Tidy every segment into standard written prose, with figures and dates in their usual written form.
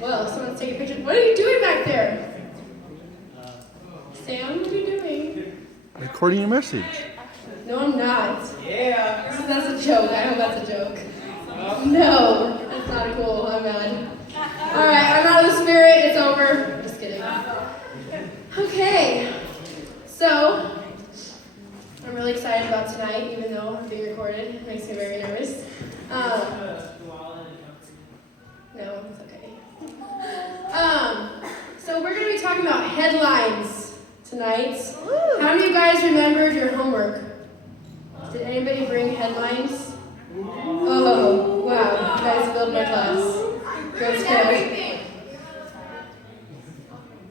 Well, someone's taking pictures. What are you doing back there? Sam, what are you doing? Recording your message. No, I'm not. Yeah. That's a joke. I hope that's a joke. No, that's not cool. I'm mad. All right, I'm out of the spirit. It's over. Just kidding. Okay, so I'm really excited about tonight, even though I'm being recorded. It makes me very nervous. No, it's okay. So we're going to be talking about headlines tonight. How many of you guys remembered your homework? Did anybody bring headlines? Oh, wow. You guys filled my class. Good stuff.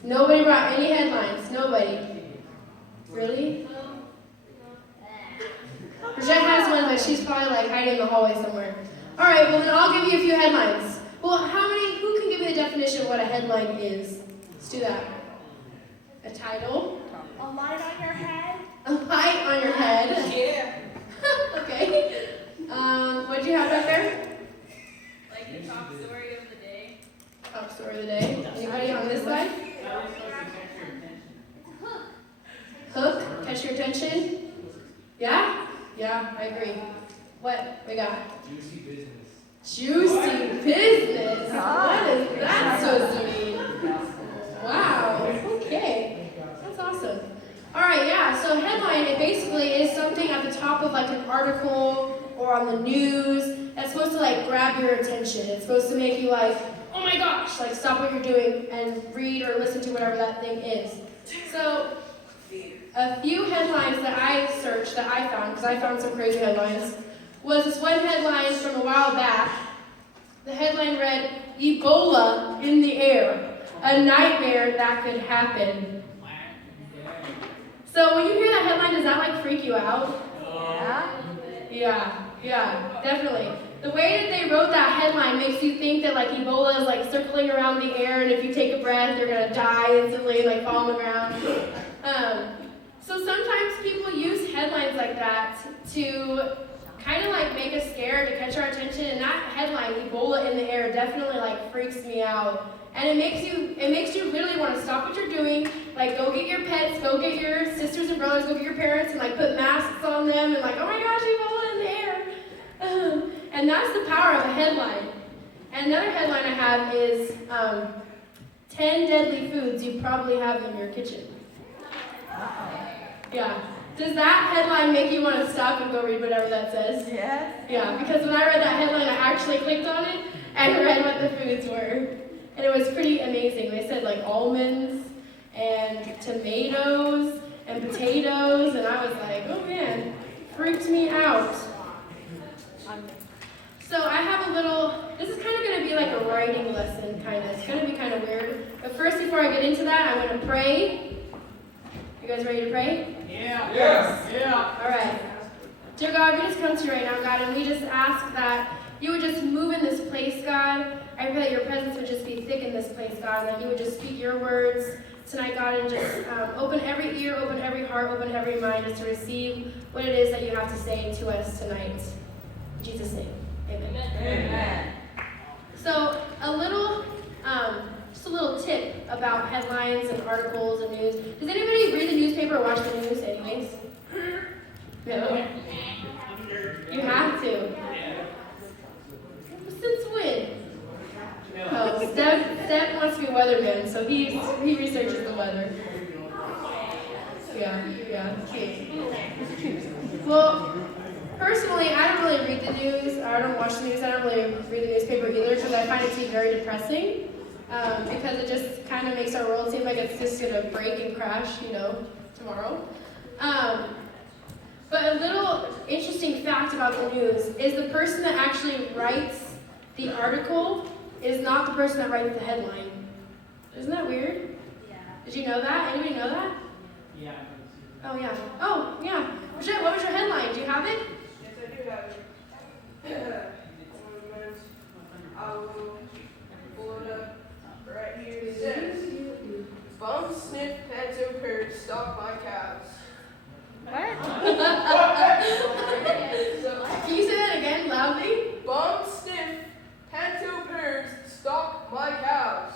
Nobody brought any headlines? Nobody? Really? Rajette has one, but she's probably like hiding in the hallway somewhere. All right, well then I'll give you a few headlines. Well, who can give me the definition of what a headline is? Let's do that. A title. A light on your head. A light on your head. Yeah. Okay. What'd you have back there? Like the top story of the day. Top story of the day. Anybody on this side? Hook. Catch your attention? Yeah? Yeah, I agree. What we got? Juicy business. Juicy business. What is that supposed to mean? Wow. Okay. That's awesome. All right, yeah. So headline, it basically is something at the top of like an article or on the news that's supposed to like grab your attention. It's supposed to make you like, oh my gosh, like stop what you're doing and read or listen to whatever that thing is. So a few headlines that I searched, that I found, because I found some crazy headlines, was this one headline from a while back. The headline read, Ebola in the air, a nightmare that could happen. So when you hear that headline, does that like freak you out? Yeah, definitely. The way that they wrote that headline makes you think that like Ebola is like circling around the air, and if you take a breath, you're gonna die instantly, like fall on the ground. So sometimes people use headlines like that to kind of like make us scared, to catch our attention, and that headline, Ebola in the air, definitely like freaks me out. And it makes you literally want to stop what you're doing, like go get your pets, go get your sisters and brothers, go get your parents, and like put masks on them, and like, oh my gosh, Ebola in the air. And that's the power of a headline. And another headline I have is 10 deadly foods you probably have in your kitchen. Yeah. Does that headline make you want to stop and go read whatever that says? Yes. Yeah, because when I read that headline, I actually clicked on it and read what the foods were. And it was pretty amazing. They said like almonds and tomatoes and potatoes, and I was like, oh man, freaked me out. So I have a little, this is kind of going to be like a writing lesson, kind of. It's going to be kind of weird. But first, before I get into that, I'm going to pray. You guys ready to pray? Yeah. Yes. Yeah. All right. Dear God, we just come to you right now, God, and we just ask that you would just move in this place, God. I pray that your presence would just be thick in this place, God, and that you would just speak your words tonight, God, and just open every ear, open every heart, open every mind, just to receive what it is that you have to say to us tonight. In Jesus' name, amen. Amen. So just a little tip about headlines and articles and news. Does anybody read the newspaper or watch the news anyways? No? You have to. Since when? Oh, Steph wants to be a weatherman, so he researches the weather. Yeah, cute. Well, personally, I don't really read the news, or I don't watch the news, I don't really read the newspaper either, because I find it to be very depressing, because it just kind of makes our world seem like it's just going to break and crash, tomorrow. But a little interesting fact about the news is the person that actually writes the article is not the person that writes the headline. Isn't that weird? Yeah. Did you know that? Anybody know that? Yeah. Oh, yeah. Oh, yeah. Rajette, what was your headline? Do you have it? Yes, I do have it. I will pull it up right here. It says, bum sniff panto curd stalk my cows. So, Can you say that again loudly? bum sniff panto curds stalk my cows.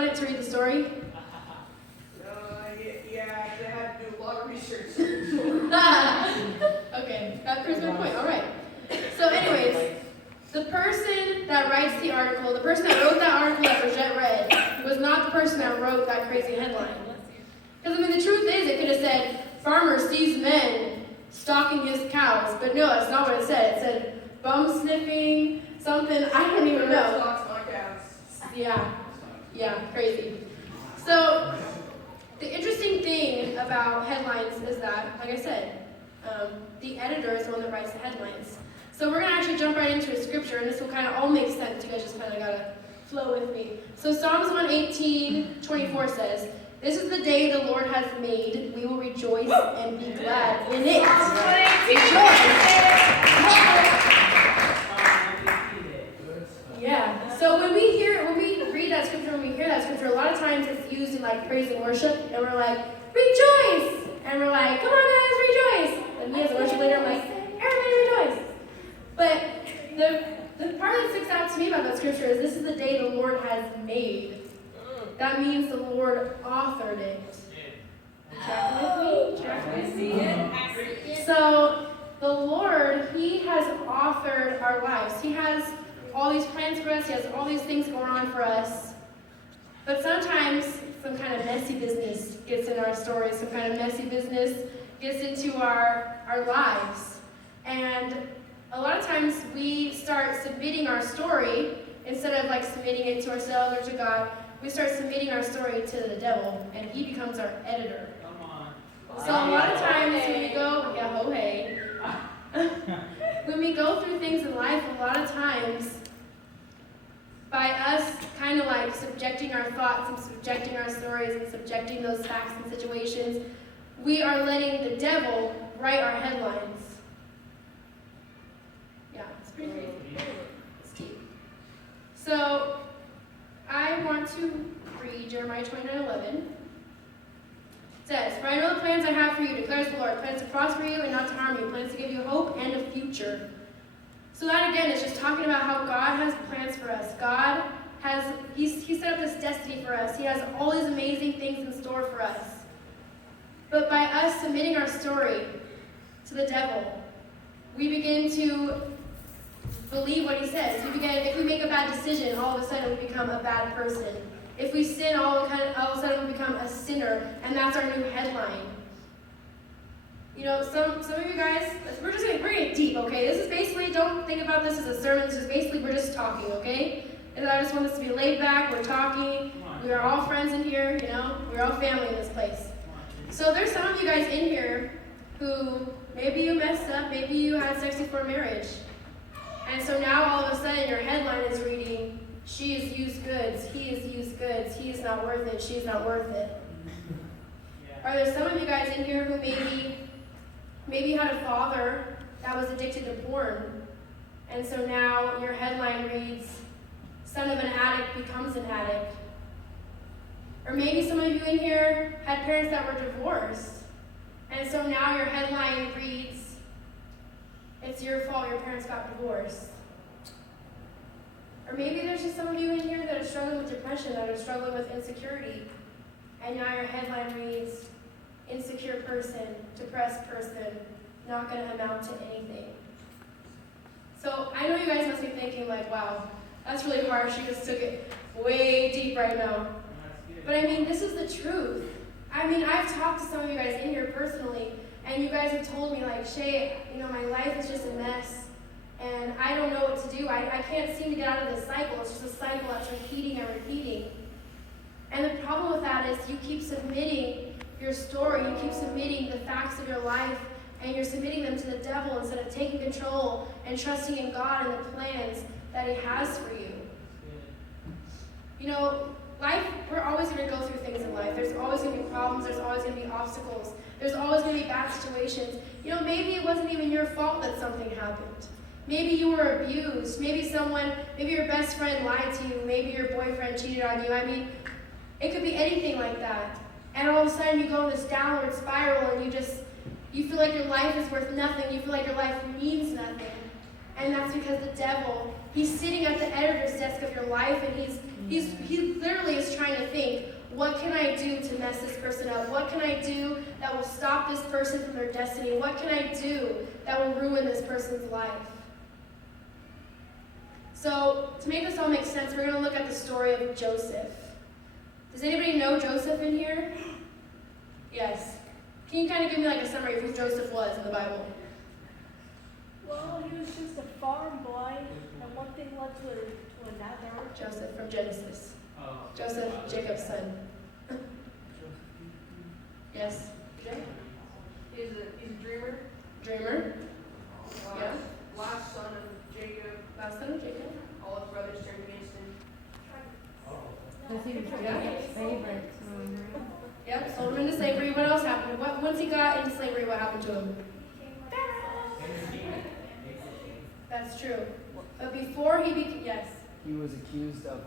on it to read the story? Yeah, I had to do a lot of research. Okay, that proves my point. All right. So, anyways, the person that writes the article, the person that wrote that article that Bridget read, was not the person that wrote that crazy headline. Because, I mean, the truth is, it could have said, farmer sees men stalking his cows. But no, that's not what it said. It said, bum sniffing, something, I don't even know. Stalks my cows. Yeah, crazy. So, the interesting thing about headlines is that, like I said, the editor is the one that writes the headlines. So we're going to actually jump right into a scripture, and this will kind of all make sense. You guys just kind of got to flow with me. So Psalms 118:24 says, "This is the day the Lord has made. We will rejoice and be glad in it." Yeah. So when we read that scripture, when we hear that scripture, a lot of times it's used in like praise and worship, and we're like, rejoice! And we're like, come on guys, rejoice! And me as a worship leader, I'm like, everybody rejoice! But the part that sticks out to me about that scripture is this is the day the Lord has made. That means the Lord authored it. Tracking with me? Tracking with me? So the Lord, He has authored our lives. He has all these plans for us. He has all these things going on for us. But sometimes some kind of messy business gets in our stories. Some kind of messy business gets into our lives. And a lot of times we start submitting our story, instead of like submitting it to ourselves or to God, we start submitting our story to the devil, and he becomes our editor. Come on. So a lot of times when we go, yeah, ho hey. When we go through things in life, a lot of times, by us kind of like subjecting our thoughts and subjecting our stories and subjecting those facts and situations, we are letting the devil write our headlines. Yeah, it's pretty crazy. It's deep. So, I want to read Jeremiah 29:11. It says, "For I know the plans I have for you, declares the Lord, plans to prosper you and not to harm you, plans to give you hope and a future." So that again is just talking about how God has plans for us. God has, He set up this destiny for us. He has all these amazing things in store for us. But by us submitting our story to the devil, we begin to believe what he says. If we make a bad decision, all of a sudden we become a bad person. If we sin, all of a sudden we become a sinner, and that's our new headline. You know, some of you guys, we're getting deep, okay? This is basically, don't think about this as a sermon. This is basically, we're just talking, okay? And I just want this to be laid back. We're talking. We are all friends in here, you know? We're all family in this place. So there's some of you guys in here who maybe you messed up, maybe you had sex before marriage. And so now all of a sudden your headline is reading, "She is used goods, he is used goods, he is not worth it, she is not worth it." Are there some of you guys in here who maybe had a father that was addicted to porn, and so now your headline reads, "Son of an addict becomes an addict"? Or maybe some of you in here had parents that were divorced, and so now your headline reads, "It's your fault your parents got divorced." Or maybe there's just some of you in here that are struggling with depression, that are struggling with insecurity, and now your headline reads, "Insecure person, depressed person, not going to amount to anything." So I know you guys must be thinking like, wow, that's really harsh. You just took it way deep right now. But I mean, this is the truth. I mean, I've talked to some of you guys in here personally, and you guys have told me like, "Shay, you know, my life is just a mess, and I don't know what to do. I can't seem to get out of this cycle. It's just a cycle that's repeating and repeating." And the problem with that is you keep submitting your story, you keep submitting the facts of your life, and you're submitting them to the devil instead of taking control and trusting in God and the plans that He has for you. You know, life, we're always going to go through things in life. There's always going to be problems. There's always going to be obstacles. There's always going to be bad situations. You know, maybe it wasn't even your fault that something happened. Maybe you were abused. Maybe your best friend lied to you. Maybe your boyfriend cheated on you. I mean, it could be anything like that. And all of a sudden you go in this downward spiral and you feel like your life is worth nothing. You feel like your life means nothing. And that's because the devil, he's sitting at the editor's desk of your life, and he literally is trying to think, what can I do to mess this person up? What can I do that will stop this person from their destiny? What can I do that will ruin this person's life? So, to make this all make sense, we're going to look at the story of Joseph. Does anybody know Joseph in here? Yes. Can you kind of give me like a summary of who Joseph was in the Bible? Well, he was just a farm boy, and one thing led to another. Joseph from Genesis. Oh. Joseph, Jacob's son. Yes? Jay? He's a dreamer. Dreamer. Yeah. Last son of Jacob. Last son of Jacob. All his brothers turned against him. Because he was Jacob's favorite. Yep, sold him into slavery. What else happened? Once he got into slavery, what happened to him? That's true. But before he became, yes. He was accused of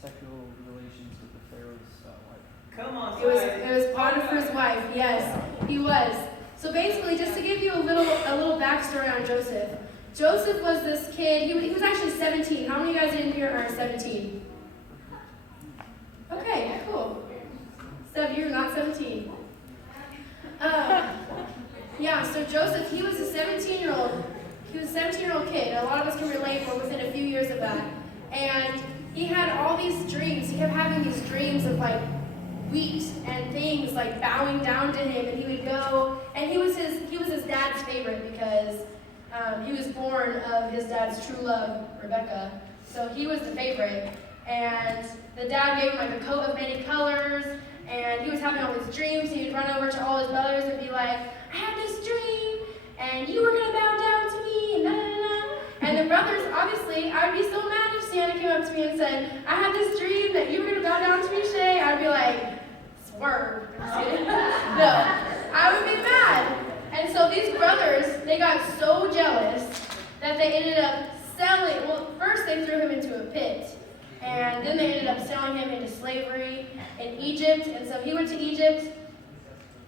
sexual relations with the Pharaoh's wife. Come on, It was Potiphar's wife. Yes, he was. So basically, just to give you a little backstory on Joseph. Joseph was this kid. He was actually 17. How many of you guys in here are 17? Okay, cool. So you're not 17. Yeah. So Joseph, he was a 17-year-old. He was a 17-year-old kid. A lot of us can relate. We're within a few years of that. And he had all these dreams. He kept having these dreams of like wheat and things like bowing down to him, and he would go. And he was his dad's favorite because he was born of his dad's true love, Rebecca. So he was the favorite. And the dad gave him like a coat of many colors. And he was having all these dreams. He'd run over to all his brothers and be like, "I had this dream, and you were gonna bow down to me, and na na na." And the brothers, obviously, I would be so mad if Sienna came up to me and said, "I had this dream that you were gonna bow down to me, Shay." I'd be like, "Swerve." I'm kidding. No, I would be mad. And so these brothers, they got so jealous that they ended up selling. Well, first they threw him into a pit. And then they ended up selling him into slavery in Egypt. And so he went to Egypt,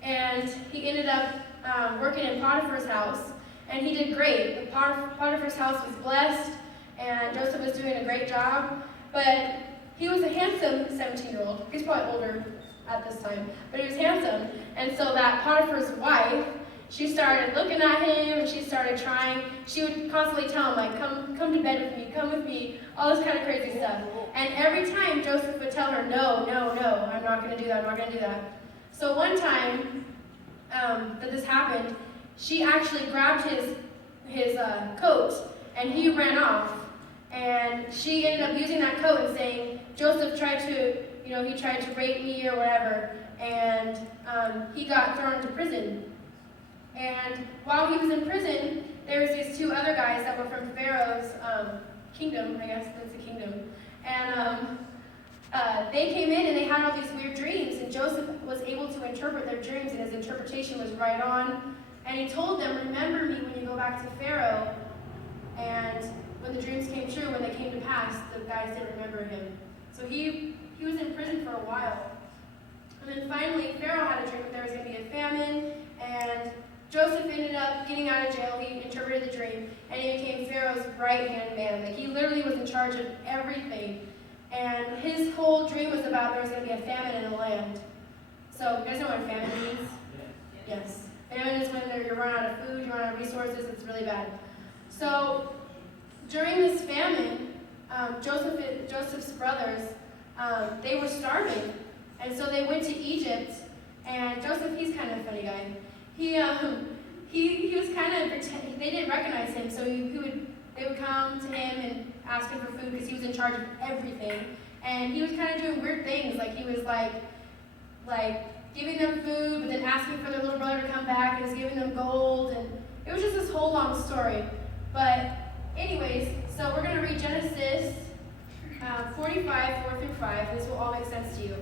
and he ended up working in Potiphar's house. And he did great. Potiphar's house was blessed, and Joseph was doing a great job. But he was a handsome 17-year-old. He's probably older at this time, but he was handsome. And so that Potiphar's wife, she started looking at him, and she started trying. She would constantly tell him, like, come to bed with me, all this kind of crazy stuff. And every time Joseph would tell her, no, I'm not going to do that. So one time that this happened, she actually grabbed his coat, and he ran off. And she ended up using that coat and saying, Joseph tried to rape me or whatever, and he got thrown into prison. And while he was in prison, there was these two other guys that were from Pharaoh's kingdom, I guess that's a kingdom. And they came in and they had all these weird dreams, and Joseph was able to interpret their dreams, and his interpretation was right on. And he told them, remember me when you go back to Pharaoh. And when the dreams came true, when they came to pass, the guys didn't remember him. So he was in prison for a while. And then finally, Pharaoh had a dream that there was going to be a famine, and Joseph ended up getting out of jail. He interpreted the dream, and he became Pharaoh's right-hand man. Like, he literally was in charge of everything. And his whole dream was about there was going to be a famine in the land. So, you guys know what a famine means? Yes. Famine is when you're running out of food, you run out of resources, it's really bad. So, during this famine, Joseph's brothers, they were starving. And so they went to Egypt, and Joseph, he's kind of a funny guy. He was kind of pretend. They didn't recognize him, so they would come to him and ask him for food because he was in charge of everything. And he was kind of doing weird things, like he was like giving them food, but then asking for their little brother to come back, and he was giving them gold, and it was just this whole long story. But anyways, so we're going to read Genesis 45, 4 through 5. This will all make sense to you.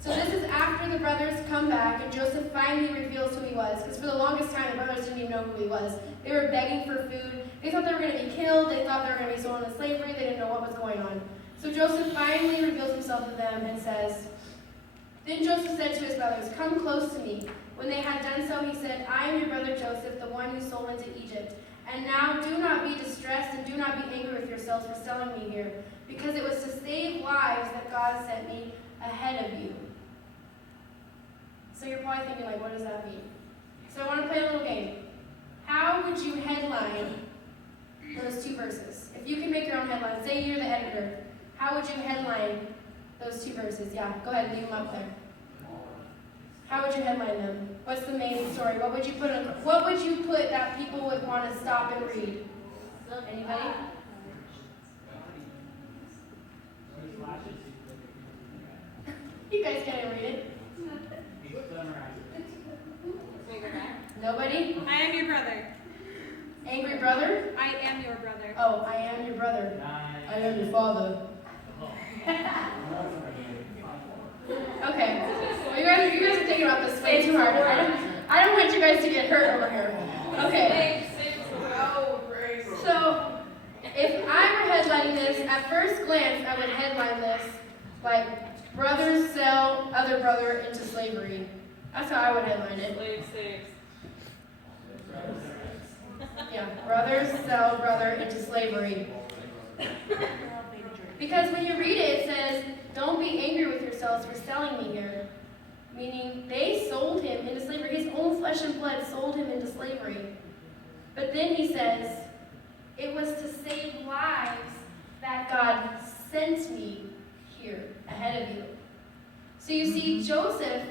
So this is after the brothers come back, and Joseph finally reveals who he was, because for the longest time, the brothers didn't even know who he was. They were begging for food. They thought they were going to be killed. They thought they were going to be sold into slavery. They didn't know what was going on. So Joseph finally reveals himself to them and says, Then Joseph said to his brothers, "Come close to me." When they had done so, he said, "I am your brother Joseph, the one you sold into Egypt. And now do not be distressed and do not be angry with yourselves for selling me here, because it was to save lives that God sent me ahead of you. So you're probably thinking, like, what does that mean? So I want to play a little game. How would you headline those two verses? If you can make your own headline, say you're the editor, how would you headline those two verses? Yeah, go ahead and leave them up there. How would you headline them? What's the main story? What would you put that people would want to stop and read? Anybody? You guys can't read it. Nobody? I am your brother. Angry brother? I am your brother. Oh, I am your brother. I am your father. Okay. Well, you guys are thinking about this way too hard. I don't want you guys to get hurt over here. Okay. So, if I were headlining this, at first glance, I would headline this like, brothers sell other brother into slavery. That's how I would headline it. Yeah, brothers sell brother into slavery. Because when you read it, it says, don't be angry with yourselves for selling me here. Meaning, they sold him into slavery. His own flesh and blood sold him into slavery. But then he says, it was to save lives that God sent me here ahead of you. So you see, Joseph,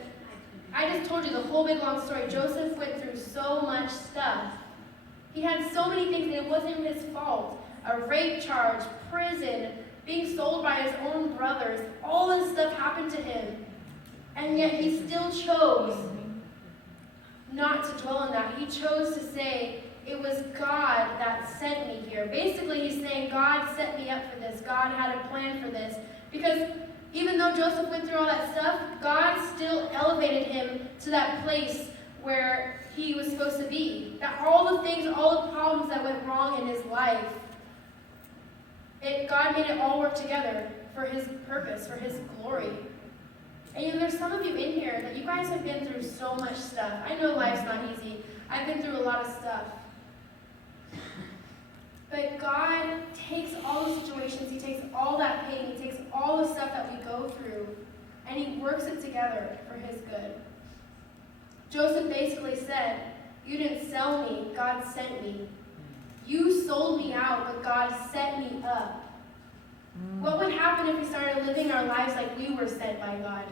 I just told you the whole big long story. Joseph went through so much stuff. He had so many things, and it wasn't even his fault. A rape charge, prison, being sold by his own brothers. All this stuff happened to him. And yet he still chose not to dwell on that. He chose to say, it was God that sent me here. Basically, he's saying, God set me up for this. God had a plan for this. Because even though Joseph went through all that stuff, God still elevated him to that place where he was supposed to be. That all the things, all the problems that went wrong in his life, God made it all work together for his purpose, for his glory. And you know, there's some of you in here that you guys have been through so much stuff. I know life's not easy. I've been through a lot of stuff. But God takes all the situations, he takes all that pain, he takes all the stuff that we go through, and he works it together for his good. Joseph basically said, you didn't sell me, God sent me. You sold me out, but God set me up. What would happen if we started living our lives like we were sent by God?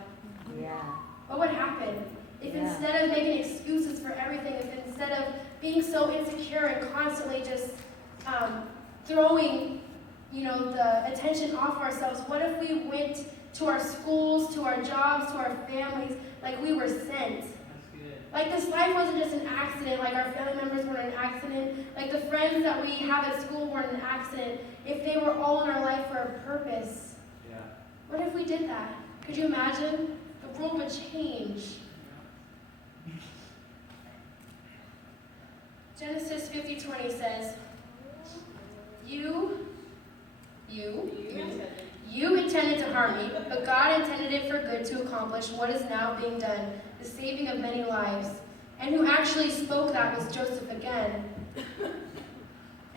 Yeah. What would happen if instead of making excuses for everything, if instead of being so insecure and constantly just throwing, the attention off ourselves, what if we went to our schools, to our jobs, to our families like we were sent? Like this life wasn't just an accident, like our family members weren't an accident, like the friends that we have at school weren't an accident. If they were all in our life for a purpose, what if we did that? Could you imagine? The world would change. Genesis 50:20 says, You intended to harm me, but God intended it for good to accomplish what is now being done, the saving of many lives. And who actually spoke that was Joseph again.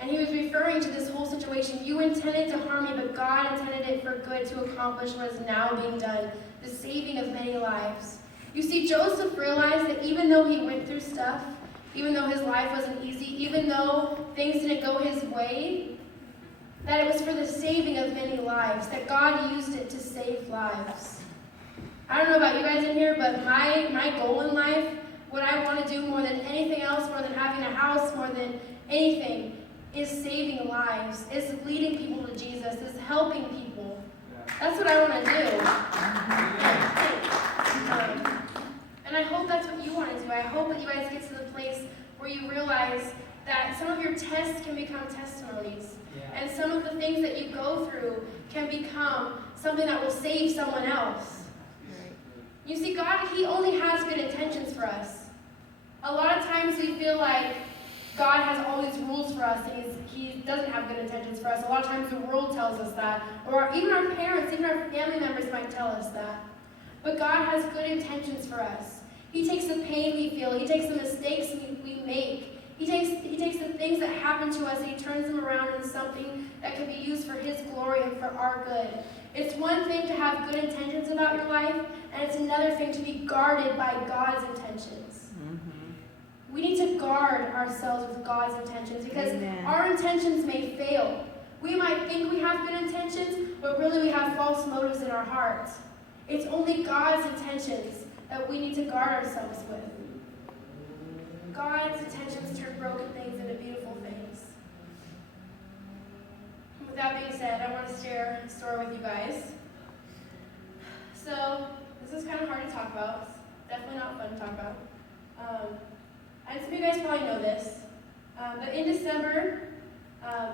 And he was referring to this whole situation. You intended to harm me, but God intended it for good to accomplish what is now being done, the saving of many lives. You see, Joseph realized that even though he went through stuff, even though his life wasn't easy, even though things didn't go his way, that it was for the saving of many lives, that God used it to save lives. I don't know about you guys in here, but my goal in life, what I want to do more than anything else, more than having a house, more than anything, is saving lives, is leading people to Jesus, is helping people. That's what I want to do. And I hope that's what you want to do. I hope that you guys get to the place where you realize that some of your tests can become testimonies. And some of the things that you go through can become something that will save someone else. You see, God, he only has good intentions for us. A lot of times we feel like God has all these rules for us and he doesn't have good intentions for us. A lot of times the world tells us that. Or even our parents, even our family members might tell us that. But God has good intentions for us. He takes the pain we feel. He takes the mistakes we make. He takes the things that happen to us, He turns them around into something that can be used for His glory and for our good. It's one thing to have good intentions about your life, and it's another thing to be guarded by God's intentions. We need to guard ourselves with God's intentions because our intentions may fail. We might think we have good intentions, but really we have false motives in our hearts. It's only God's intentions that we need to guard ourselves with. God's intentions turn broken things into beautiful things. With that being said, I want to share a story with you guys. So, this is kind of hard to talk about. It's definitely not fun to talk about. And some of you guys probably know this. But in December,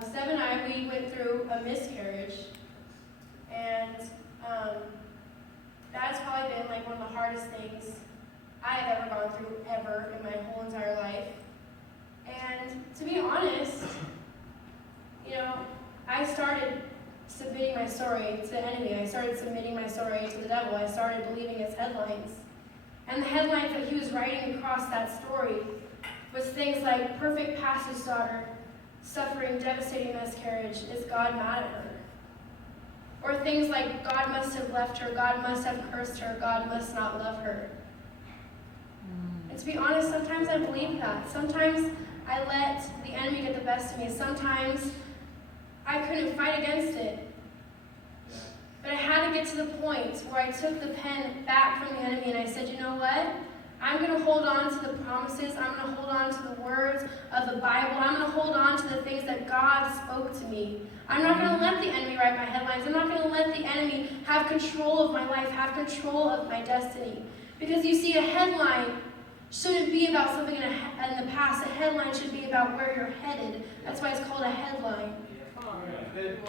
Seb and I, we went through a miscarriage. And that's probably been like one of the hardest things I have ever gone through ever in my whole entire life. And to be honest, you know, I started submitting my story to the enemy. I started submitting my story to the devil. I started believing his headlines. And the headlines that he was writing across that story was things like, perfect pastor's daughter, suffering devastating miscarriage, is God mad at her? Or things like, God must have left her, God must have cursed her, God must not love her. And to be honest, sometimes I believe that. Sometimes I let the enemy get the best of me. Sometimes I couldn't fight against it. But I had to get to the point where I took the pen back from the enemy and I said, you know what? I'm going to hold on to the promises. I'm going to hold on to the words of the Bible. I'm going to hold on to the things that God spoke to me. I'm not going to let the enemy write my headlines. I'm not going to let the enemy have control of my life, have control of my destiny. Because you see, a headline shouldn't be about something in the past. A headline should be about where you're headed. That's why it's called a headline.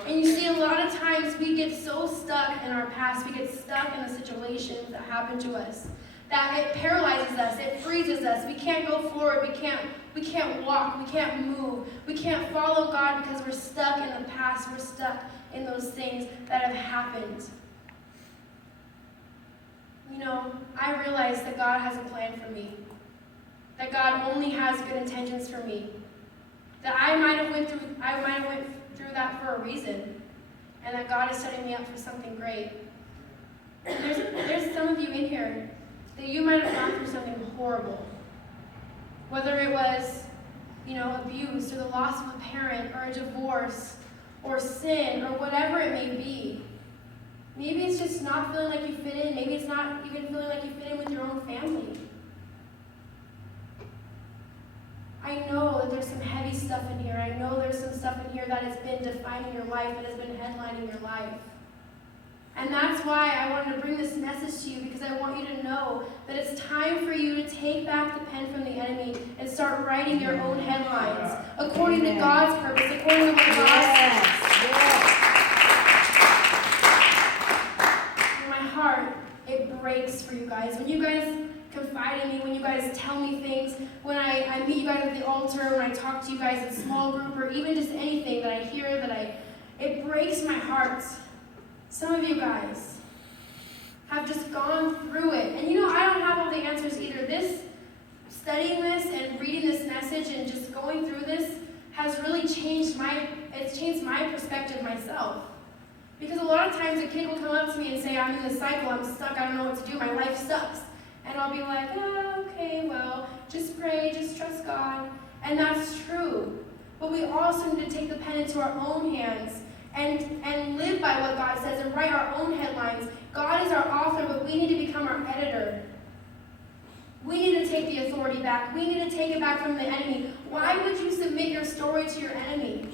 And you see, a lot of times we get so stuck in our past, we get stuck in the situations that happen to us, that it paralyzes us, it freezes us. We can't go forward, we can't walk, we can't move, we can't follow God because we're stuck in the past, we're stuck in those things that have happened. You know, I realize that God has a plan for me, that God only has good intentions for me, that I might have went through that for a reason, and that God is setting me up for something great. There's some of you in here that you might have gone through something horrible, whether it was, you know, abuse or the loss of a parent or a divorce or sin or whatever it may be. Maybe it's just not feeling like you fit in. Maybe it's not even feeling like you fit in with your own family. I know that there's some heavy stuff in here. I know there's some stuff in here that has been defining your life, that has been headlining your life. And that's why I wanted to bring this message to you, because I want you to know that it's time for you to take back the pen from the enemy and start writing your own headlines according to God's purpose, according to what God says. In my heart, it breaks for you guys. When you guys confide in me, when you guys tell me things, when I meet you guys at the altar, when I talk to you guys in small group, or even just anything that I hear, it breaks my heart. Some of you guys have just gone through it. And you know, I don't have all the answers either. Studying this and reading this message and just going through this has really changed my perspective myself. Because a lot of times a kid will come up to me and say, I'm in this cycle, I'm stuck, I don't know what to do, my life sucks. And I'll be like, oh, okay, well, just pray, just trust God. And that's true. But we also need to take the pen into our own hands and live by what God says and write our own headlines. God is our author, but we need to become our editor. We need to take the authority back. We need to take it back from the enemy. Why would you submit your story to your enemy?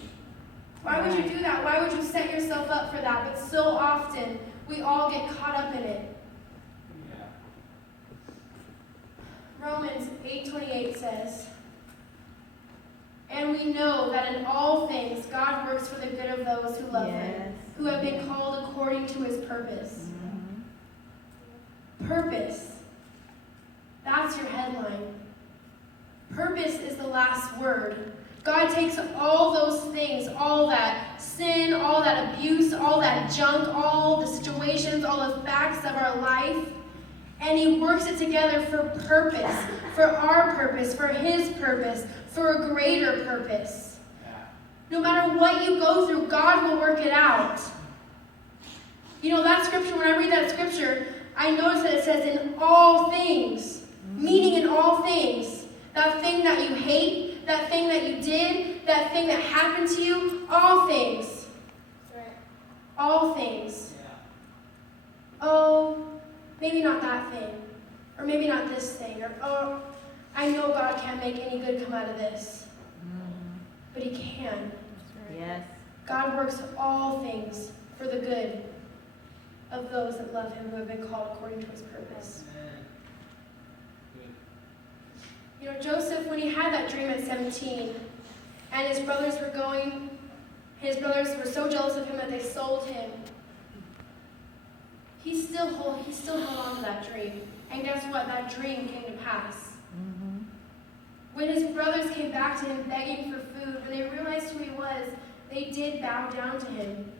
Why would you do that? Why would you set yourself up for that? But so often, we all get caught up in it. Romans 8:28 says, and we know that in all things God works for the good of those who love Him, who have been called according to His purpose. Purpose. That's your headline. Purpose is the last word. God takes all those things, all that sin, all that abuse, all that junk, all the situations, all the facts of our life, and He works it together for purpose, for our purpose, for His purpose, for a greater purpose. Yeah. No matter what you go through, God will work it out. You know, that scripture, when I read that scripture, I notice that it says in all things, meaning in all things. That thing that you hate, that thing that you did, that thing that happened to you, all things. Right. All things. Yeah. Oh, maybe not that thing. Or maybe not this thing. Or, oh, I know God can't make any good come out of this. But he can. Yes. God works all things for the good of those that love him, who have been called according to his purpose. Amen. Good. You know, Joseph, when he had that dream at 17, and his brothers were so jealous of him that they sold him, he still held on to that dream. And guess what? That dream came to pass. When his brothers came back to him begging for food, when they realized who he was, they did bow down to him.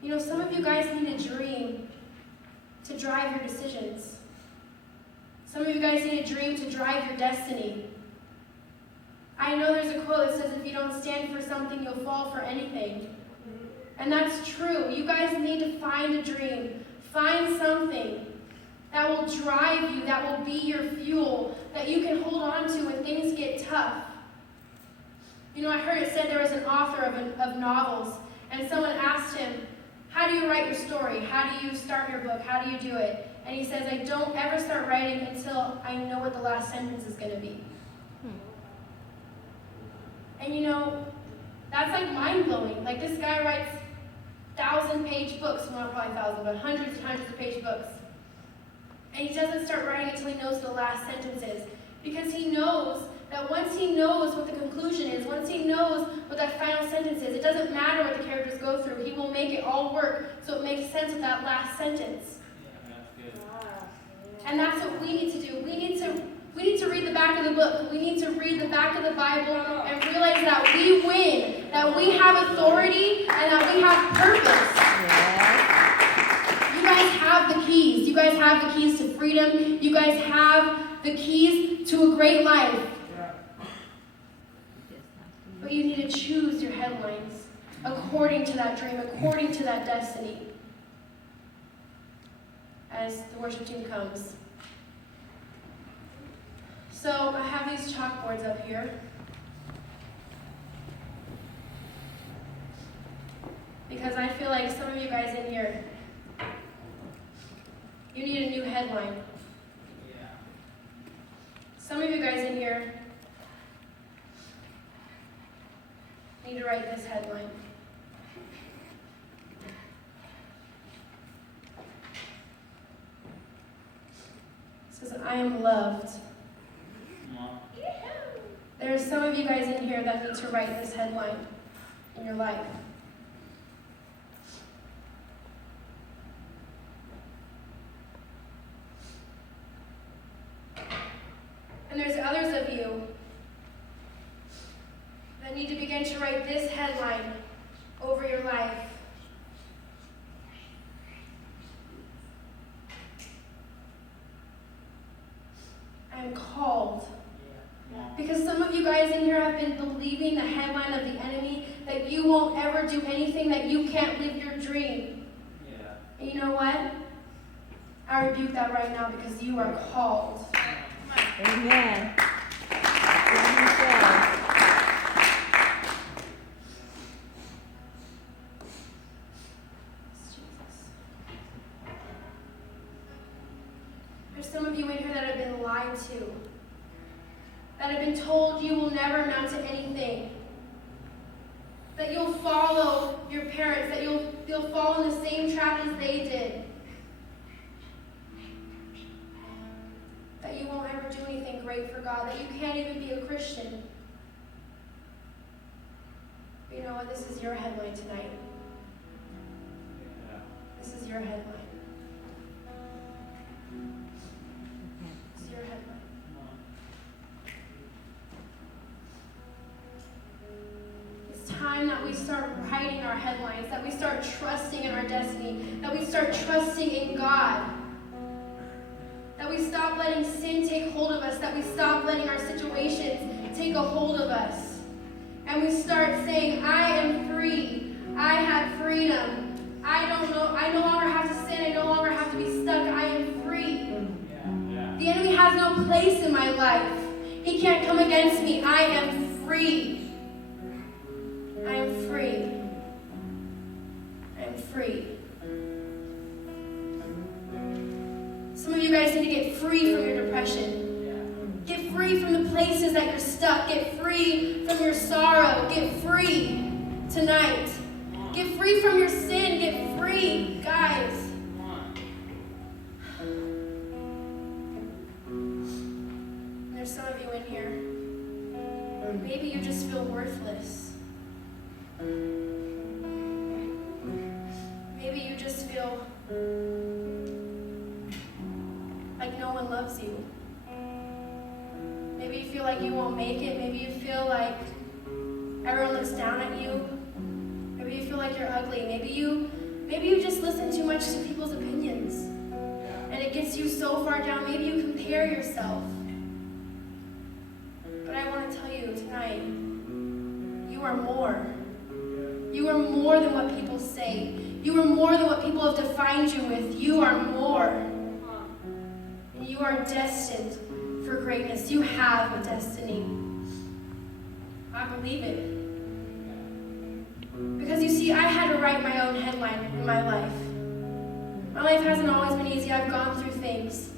You know, some of you guys need a dream to drive your decisions. Some of you guys need a dream to drive your destiny. I know there's a quote that says, if you don't stand for something, you'll fall for anything. And that's true. You guys need to find a dream. Find something that will drive you, that will be your fuel, that you can hold on to when things get tough. You know, I heard it said there was an author of novels, and someone asked him, how do you write your story? How do you start your book? How do you do it? And he says, I don't ever start writing until I know what the last sentence is going to be. And you know, that's like mind-blowing. Like, this guy writes 1,000-page books, well, not probably 1,000, but hundreds and hundreds of page books. And he doesn't start writing until he knows what the last sentence is. Because he knows that once he knows what the conclusion is, once he knows what that final sentence is, it doesn't matter what the characters go through. He will make it all work so it makes sense with that last sentence. Yeah, that's good. And that's what we need to do. We need to read the back of the book. We need to read the back of the Bible and realize that we win, that we have authority, and that we have purpose. You guys have the keys. You guys have the keys to freedom. You guys have the keys to a great life. But you need to choose your headlines according to that dream, according to that destiny. As the worship team comes. So I have these chalkboards up here. Because I feel like some of you guys in here, you need a new headline. Yeah. Some of you guys in here need to write this headline. It says, I am loved. Mom. There are some of you guys in here that need to write this headline in your life. And there's others of you that need to begin to write this headline over your life. I am called. Yeah. Mom. Because some of you guys in here have been believing the headline of the enemy that you won't ever do anything, that you can't live your dream. Yeah. And you know what? I rebuke that right now because you are called. Amen. There's some of you in here that have been lied to, that have been told you will never amount to anything, that you'll follow your parents, that you'll fall in the same trap as they did, that you won't ever do anything great for God, that you can't even be a Christian. But you know what? This is your headline tonight. Yeah. This is your headline. This is your headline. Mom. It's time that we start writing our headlines, that we start trusting in our destiny, that we start trusting in God, that That we stop letting sin take hold of us, that we stop letting our situations take a hold of us. And we start saying, I am free. I have freedom. I no longer have to sin. I no longer have to be stuck. I am free. The enemy has no place in my life. He can't come against me. I am free. I am free. I am free. Some of you guys need to get free from your depression. Get free from the places that you're stuck. Get free from your sorrow. Get free tonight. Get free from your sin. Get free, guys. There's some of you in here. Maybe you just feel worthless. Maybe you just feel like no one loves you. Maybe you feel like you won't make it. Maybe you feel like everyone looks down at you. Maybe you feel like you're ugly. Maybe you just listen too much to people's opinions. And it gets you so far down. Maybe you compare yourself. But I want to tell you tonight, you are more. You are more than what people say. You are more than what people have defined you with. You are more. And you are destined for greatness. You have a destiny. I believe it. Because you see, I had to write my own headline in my life. My life hasn't always been easy. I've gone through things.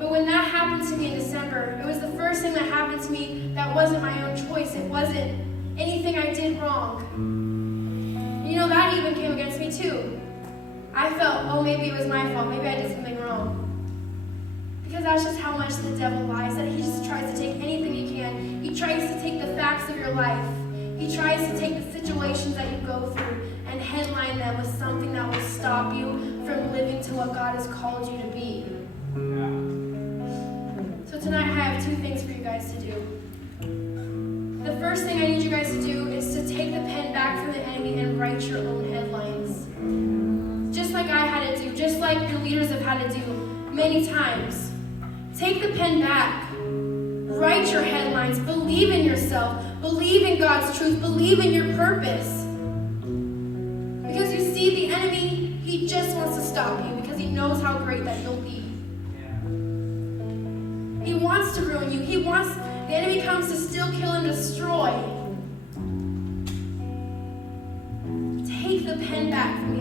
But when that happened to me in December, it was the first thing that happened to me that wasn't my own choice. It wasn't anything I did wrong. You know, that even came against me too. I felt, oh, maybe it was my fault. Maybe I did something wrong. Because that's just how much the devil lies, that he just tries to take anything he can. He tries to take the facts of your life. He tries to take the situations that you go through and headline them with something that will stop you from living to what God has called you to be. So tonight I have two things for you guys to do. The first thing I need you guys to do is to take the pen back from the enemy and write your own headlines. Just like I had to do, just like your leaders have had to do many times. Take the pen back. Write your headlines. Believe in yourself. Believe in God's truth. Believe in your purpose. Because you see, the enemy, he just wants to stop you because he knows how great that you'll be. He wants to ruin you. The enemy comes to steal, kill, and destroy. Take the pen back from the